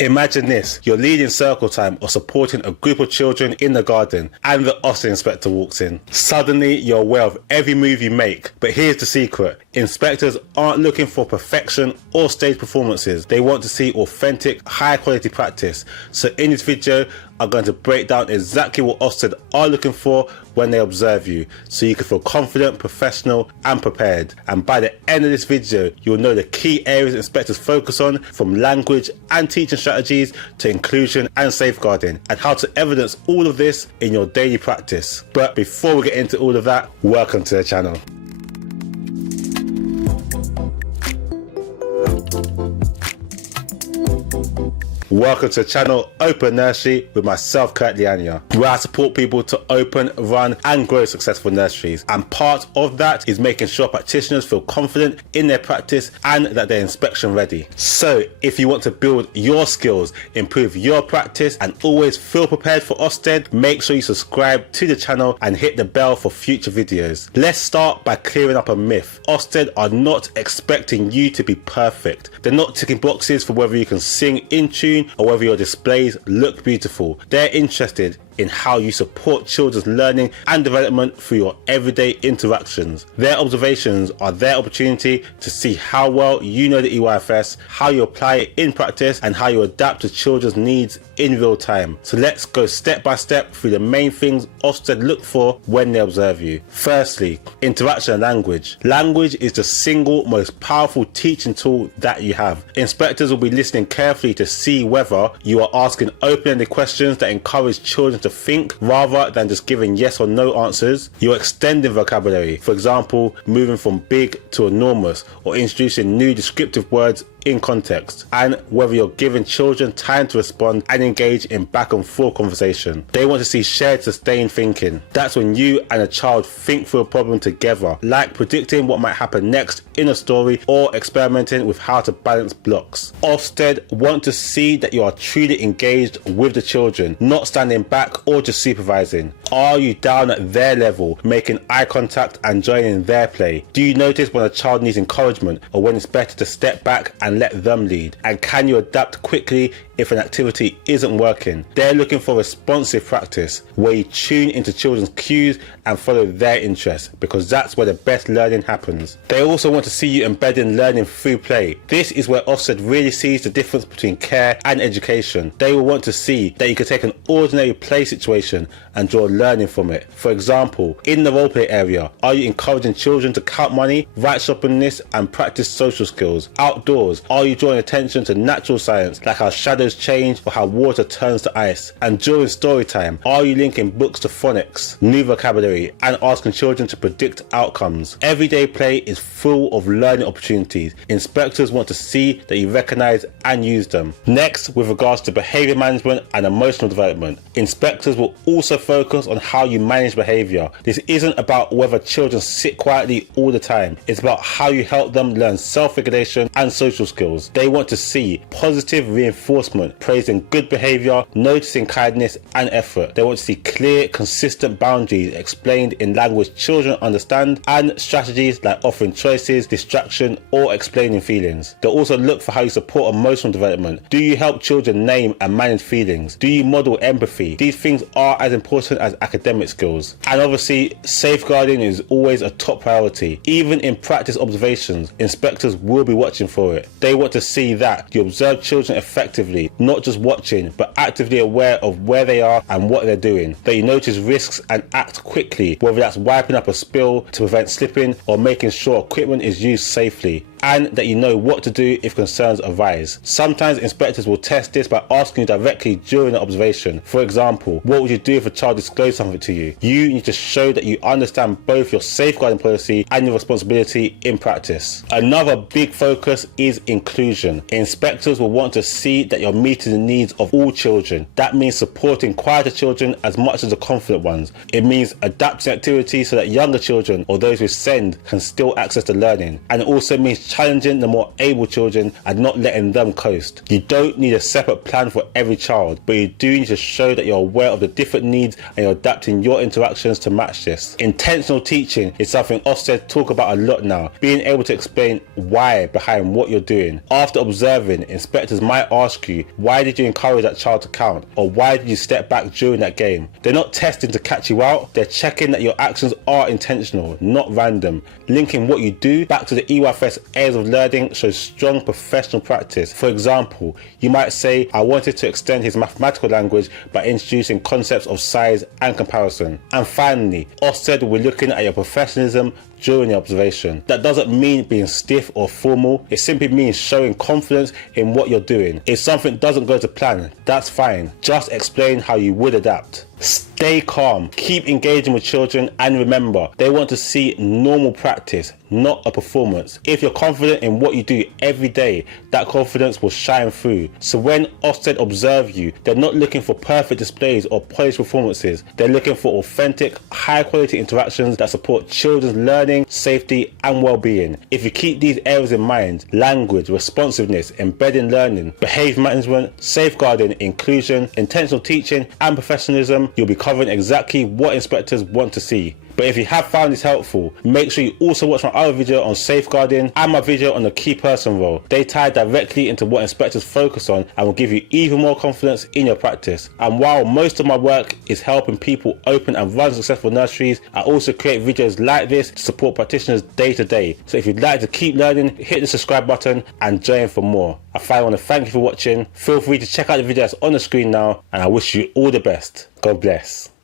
Imagine this, you're leading circle time or supporting a group of children in the garden and the Ofsted inspector walks in. Suddenly you're aware of every move you make, but here's the secret. Inspectors aren't looking for perfection or stage performances. They want to see authentic, high quality practice. So in this video, I'm going to break down exactly what Ofsted are looking for when they observe you, so you can feel confident, professional and prepared. And by the end of this video, you'll know the key areas inspectors focus on, from language and teaching strategies to inclusion and safeguarding, and how to evidence all of this in your daily practice. But before we get into all of that, welcome to the channel. Welcome to the channel Open Nursery with myself, Kurt Liania, where I support people to open, run and grow successful nurseries. And part of that is making sure practitioners feel confident in their practice and that they're inspection ready. So if you want to build your skills, improve your practice and always feel prepared for Ofsted, make sure you subscribe to the channel and hit the bell for future videos. Let's start by clearing up a myth. Ofsted are not expecting you to be perfect. They're not ticking boxes for whether you can sing in tune or whether your displays look beautiful. They're interested in how you support children's learning and development through your everyday interactions. Their observations are their opportunity to see how well you know the EYFS, how you apply it in practice, and how you adapt to children's needs in real time. So let's go step by step through the main things Ofsted look for when they observe you. Firstly, interaction and language. Language is the single most powerful teaching tool that you have. Inspectors will be listening carefully to see whether you are asking open-ended questions that encourage children to think rather than just giving yes or no answers. You're extending vocabulary, for example, moving from big to enormous, or introducing new descriptive words in context, and whether you're giving children time to respond and engage in back and forth conversation. They want to see shared sustained thinking. That's when you and a child think through a problem together, like predicting what might happen next in a story or experimenting with how to balance blocks. Ofsted want to see that you are truly engaged with the children, not standing back or just supervising. Are you down at their level, making eye contact and joining their play? Do you notice when a child needs encouragement or when it's better to step back and let them lead? And can you adapt quickly if an activity isn't working? They're looking for responsive practice where you tune into children's cues and follow their interests, because that's where the best learning happens. They also want to see you embedding learning through play. This is where Ofsted really sees the difference between care and education. They will want to see that you can take an ordinary play situation and draw learning from it. For example, in the roleplay area, are you encouraging children to count money, write shopping lists and practice social skills? Outdoors, are you drawing attention to natural science, like how shadows change or how water turns to ice? And during story time, are you linking books to phonics, new vocabulary, and asking children to predict outcomes? Everyday play is full of learning opportunities. Inspectors want to see that you recognize and use them. Next, with regards to behavior management and emotional development, inspectors will also focus on how you manage behavior. This isn't about whether children sit quietly all the time. It's about how you help them learn self-regulation and social skills. They want to see positive reinforcement, praising good behavior, noticing kindness and effort. They want to see clear, consistent boundaries explained in language children understand, and strategies like offering choices, distraction or explaining feelings. They'll also look for how you support emotional development. Do you help children name and manage feelings? Do you model empathy? These things are as important as academic skills. And obviously, safeguarding is always a top priority. Even in practice observations, inspectors will be watching for it. They want to see that you observe children effectively, not just watching, but actively aware of where they are and what they're doing. That you notice risks and act quickly, whether that's wiping up a spill to prevent slipping or making sure equipment is used safely. And that you know what to do if concerns arise. Sometimes inspectors will test this by asking you directly during the observation. For example, what would you do if a child disclosed something to you? You need to show that you understand both your safeguarding policy and your responsibility in practice. Another big focus is inclusion. Inspectors will want to see that you're meeting the needs of all children. That means supporting quieter children as much as the confident ones. It means adapting activities so that younger children or those with SEND can still access the learning. And it also means challenging the more able children and not letting them coast. You don't need a separate plan for every child, but you do need to show that you're aware of the different needs and you're adapting your interactions to match this. Intentional teaching is something Ofsted talk about a lot now. Being able to explain why behind what you're doing. After observing, inspectors might ask you, why did you encourage that child to count? Or why did you step back during that game? They're not testing to catch you out, they're checking that your actions are intentional, not random. Linking what you do back to the EYFS areas of learning shows strong professional practice. For example, you might say, I wanted to extend his mathematical language by introducing concepts of size and comparison. And finally, Ofsted will be looking at your professionalism during the observation. That doesn't mean being stiff or formal, it simply means showing confidence in what you're doing. If something doesn't go to plan, that's fine. Just explain how you would adapt. Stay calm, keep engaging with children, and remember, they want to see normal practice, not a performance. If you're confident in what you do every day, that confidence will shine through. So when Ofsted observe you, they're not looking for perfect displays or polished performances. They're looking for authentic, high quality interactions that support children's learning, safety, and well-being. If you keep these areas in mind, language, responsiveness, embedding learning, behaviour management, safeguarding, inclusion, intentional teaching, and professionalism, you'll be covering exactly what inspectors want to see. But if you have found this helpful, make sure you also watch my other video on safeguarding and my video on the key person role. They tie directly into what inspectors focus on and will give you even more confidence in your practice. And while most of my work is helping people open and run successful nurseries, I also create videos like this to support practitioners day to day. So if you'd like to keep learning, hit the subscribe button and join for more. I finally want to thank you for watching. Feel free to check out the video that's on the screen now, and I wish you all the best. God bless.